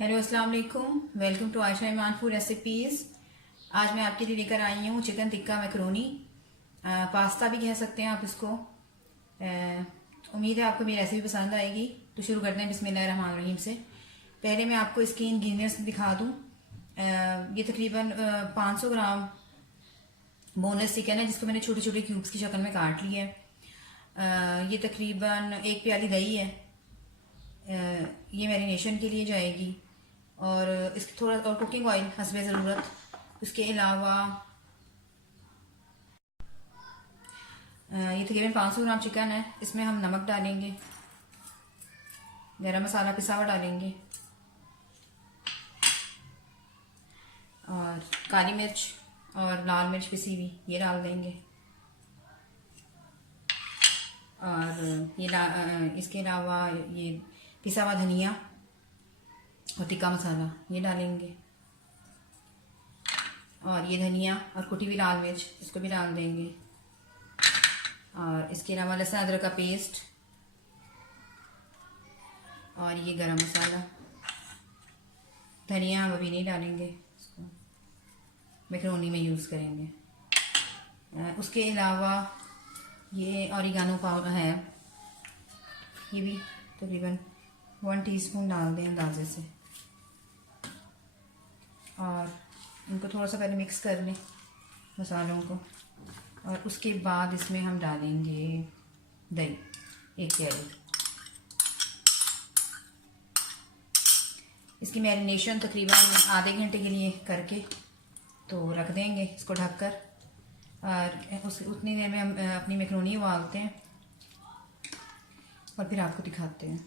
Hello अस्सलाम वालेकुम। Welcome to Ayesha Iman food recipes. आज मैं आपके लिए लेकर आई हूँ चिकन टिक्का मैकरोनी। पास्ता भी कह सकते हैं आप इसको। उम्मीद है आपको मेरी रेसिपी पसंद आएगी। तो शुरू करते हैं बिस्मिल्लाहिर्रहमानिर्रहीम से। पहले मैं आपको इसकी इंग्रेडिएंट्स दिखा दूँ। ये तकरीबन 500 ग्राम बोनलेस चिकन है, जिसको मैंने छोटे छोटे क्यूब्स की शक्ल में काट लिया है। ये तकरीबन 1 प्याली दही है। ये मैरिनेशन के लिए जाएगी। और इसकी थोड़ा और कुकिंग ऑयल हस्बे ज़रूरत। उसके अलावा ये तकरीबन 500 ग्राम चिकन है। इसमें हम नमक डालेंगे, गरम मसाला पिसा हुआ डालेंगे, और काली मिर्च और लाल मिर्च पिसी हुई ये डाल देंगे। और इसके अलावा ये पिसा हुआ धनिया और टिक्का मसाला ये डालेंगे। और ये धनिया और कुटी हुई लाल मिर्च इसको भी डाल देंगे। और इसके अलावा लहसुन अदरक का पेस्ट और ये गरम मसाला। धनिया हम अभी नहीं डालेंगे, इसको मैकरोनी में यूज़ करेंगे। उसके अलावा ये ऑरिगानो पाउडर है, ये भी तकरीबन 1 टीस्पून डाल दें अंदाजे से। और इनको थोड़ा सा पहले मिक्स कर लें मसालों को। और उसके बाद इसमें हम डालेंगे दही 1 प्याली। इसकी मैरिनेशन तकरीबन आधे घंटे के लिए करके तो रख देंगे इसको ढककर। और उतनी देर में हम अपनी मैकरोनी उबालते हैं और फिर आपको दिखाते हैं।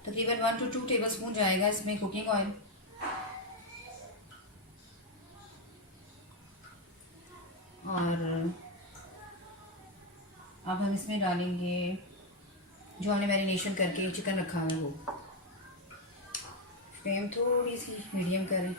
तकरीबन 1 to 2 टेबलस्पून जाएगा इसमें कुकिंग ऑयल। और अब हम इसमें डालेंगे जो हमने मैरिनेशन करके चिकन रखा है वो। फ्लेम थोड़ी सी मीडियम करें।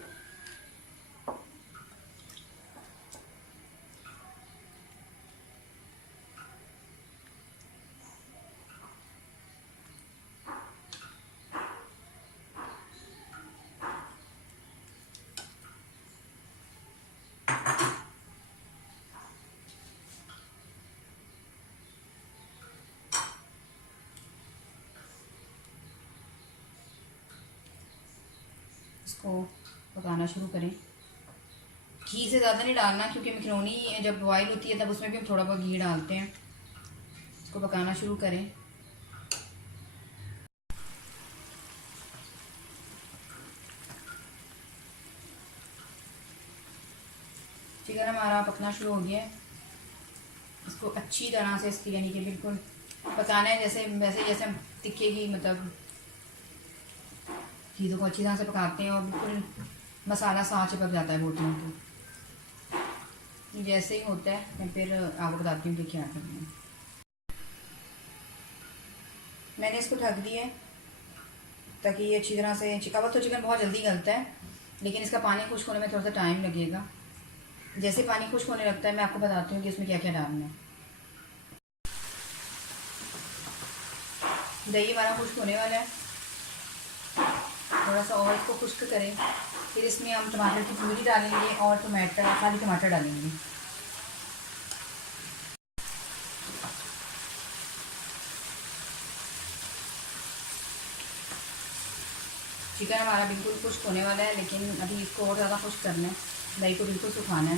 इसको पकाना शुरू करें। घी से ज़्यादा नहीं डालना, क्योंकि मैकरोनी जब बॉयल होती है तब उसमें भी हम थोड़ा बहुत घी डालते हैं। इसको पकाना शुरू करें। चिकन हमारा पकना शुरू हो गया है। इसको अच्छी तरह से इसकी यानी कि बिल्कुल पकाना है, जैसे हम टिक्के की मतलब चीज़ों को अच्छी तरह से पकाते हैं और बिल्कुल मसाला साथ चिपक जाता है बोटियों को। जैसे ही होता है मैं फिर आपको बताती हूँ कि क्या करना है। मैंने इसको ढक दिया है ताकि ये अच्छी तरह से अवल तो चिकन बहुत जल्दी गलता है, लेकिन इसका पानी खुश्क होने में थोड़ा सा टाइम लगेगा। जैसे पानी खुश्क होने लगता है मैं आपको बताती हूँ कि इसमें क्या क्या डालना है। दही हमारा खुश्क होने वाला है। थोड़ा सा और इसको खुश्क करें। फिर इसमें हम टमाटर की प्यूरी डालेंगे और खाली टमाटर डालेंगे। चिकन हमारा बिल्कुल खुश्क होने वाला है, लेकिन अभी इसको और ज़्यादा खुश्क करना है। दही को बिल्कुल सुखाना है,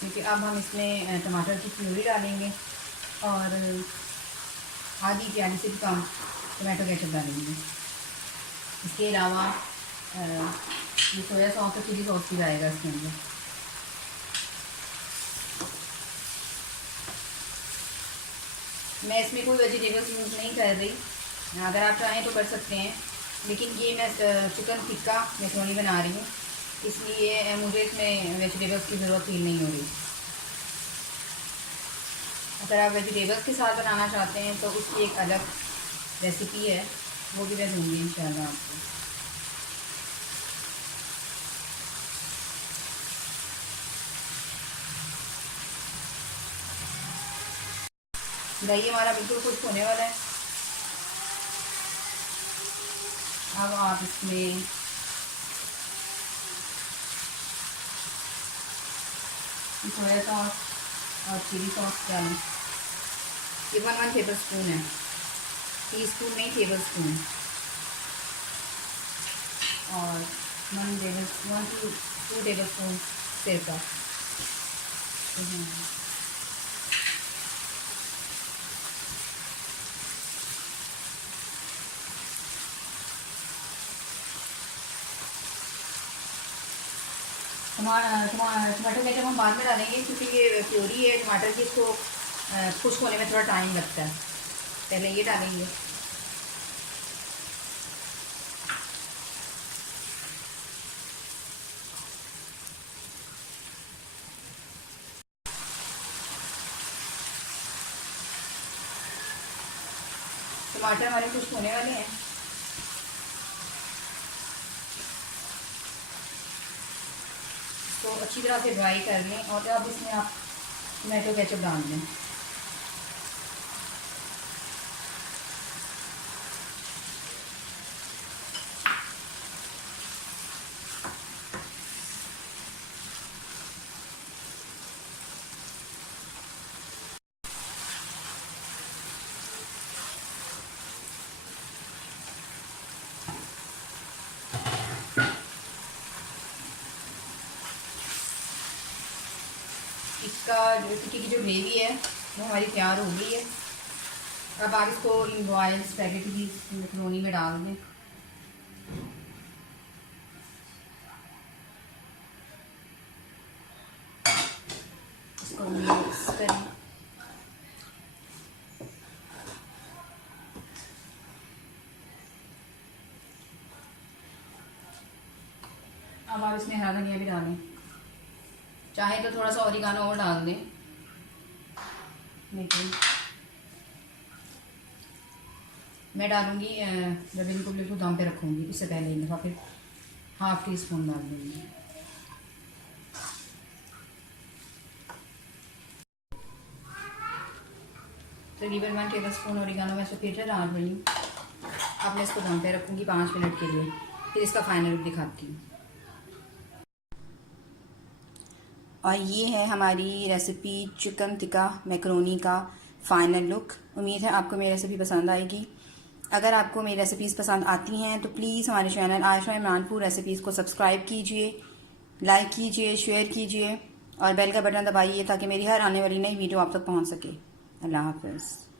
क्योंकि अब हम इसमें टमाटर की प्यूरी डालेंगे और आधी प्याली से भी कम टमाटो केचप डालेंगे। इसके अलावा ये सोया सॉस और चिली सॉस भी आएगा इसके अंदर। मैं इसमें कोई वेजिटेबल्स यूज़ नहीं कर रही, अगर आप चाहें तो कर सकते हैं, लेकिन ये मैं चिकन टिक्का मैकरोनी बना रही हूँ, इसलिए मुझे इसमें वेजिटेबल्स की ज़रूरत फील नहीं हो रही। अगर आप वेजिटेबल्स के साथ बनाना चाहते हैं तो उसकी एक अलग रेसिपी है, वो भी मैं दूँगी इंशाल्लाह आपको। दही हमारा बिल्कुल खुश्क होने वाला है। अब आप इसमें सोया सॉस और चिली सॉस डालें। ये 1 टेबल स्पून है, टीस्पून नहीं, टेबल स्पून। और 1 to 2 टेबल स्पून सिरका। टमाटो केचप हम बाद में डालेंगे क्योंकि ये प्योरी है टमाटर की, इसको खुश्क होने में थोड़ा टाइम लगता है, पहले ये डालेंगे। टमाटर हमारे खुश्क होने वाले हैं। तो अच्छी तरह से ड्राई कर लें और अब इसमें आप टमाटो केचप डाल दें। टिक्की की जो ग्रेवी है वो हमारी तैयार हो गई है। अब आप इसको इन बॉयल स्पैगेटी की मैक्रोनी में डाल दें। इसको मिक्स करें। अब आप इसमें हरा धनिया भी डालें, चाहे तो थोड़ा सा ऑरिगानो और डाल दें, लेकिन मैं डालूंगी जब इनको बिल्कुल दम पे रखूंगी उससे पहले एक दफ़ा, फिर ½ टीस्पून डाल दूंगी। तकरीबन 1 टेबल स्पून ऑरिगानो मैं फिर डाल रही हूँ। अब मैं इसको दम पे रखूंगी 5 मिनट के लिए, फिर इसका फाइनल लुक दिखाती हूँ। और ये है हमारी रेसिपी चिकन टिक्का मैक्रोनी का फाइनल लुक। उम्मीद है आपको मेरी रेसिपी पसंद आएगी। अगर आपको मेरी रेसिपीज़ पसंद आती हैं तो प्लीज़ हमारे चैनल आयशा इमरानपुर रेसिपीज़ को सब्सक्राइब कीजिए, लाइक कीजिए, शेयर कीजिए और बेल का बटन दबाइए ताकि मेरी हर आने वाली नई वीडियो आप तक पहुंच सके। अल्लाह हाफ़िज़।